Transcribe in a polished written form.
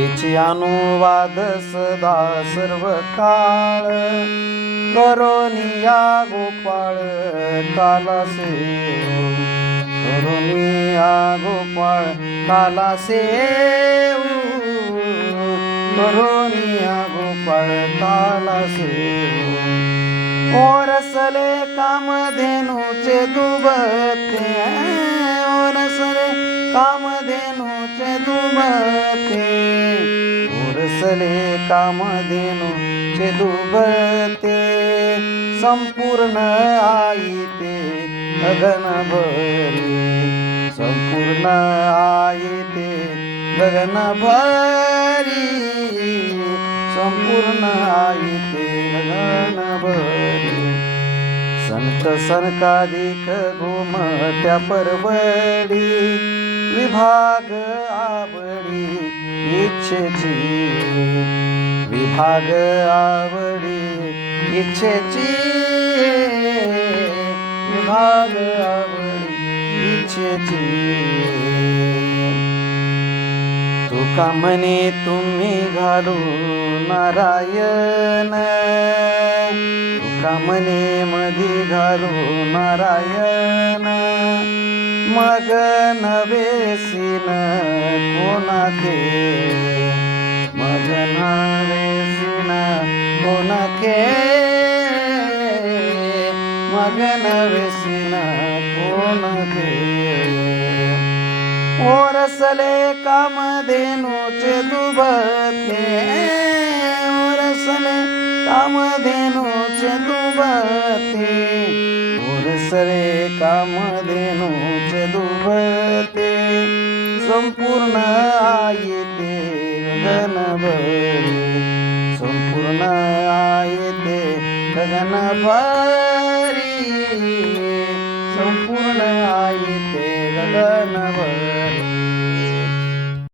तेची अनुवाद सदा सर्व काळ करोनिया गोपाळ काला सेव करोनिया गोपाळ काला सेव करोनिया गोपाळ काला सेव ओरसले कामधेनूचे दुबते ओरसले कामधेनूचे दुबते ओरसले कामधेनूचे दुबते संपूर्ण आई ते गगनभरी संपूर्ण आई ते गगनभरी संपूर्ण आई ते गगनभरी संत सनकादिक घुमत्या परवडी विभाग आवडी इच्छेची विभाग आवडी इच्छेची विभाग आवडी इच्छेची तुका म्हणे तुम्ही घालू नारायण तुका म्हणे मधी घालू नारायण मग नवेसीन कोणाके मग नवेसीन कोणाके मग नवेसीन कोणाके ओरसले कामधेनूचे दुबते ओरसले कामधेनूचे दुबते ओरसले कामधेनूचे दुबते संपूर्ण आई ते गगनभरी संपूर्ण आई ते गगनभरी संपूर्ण आई ते गगनभरी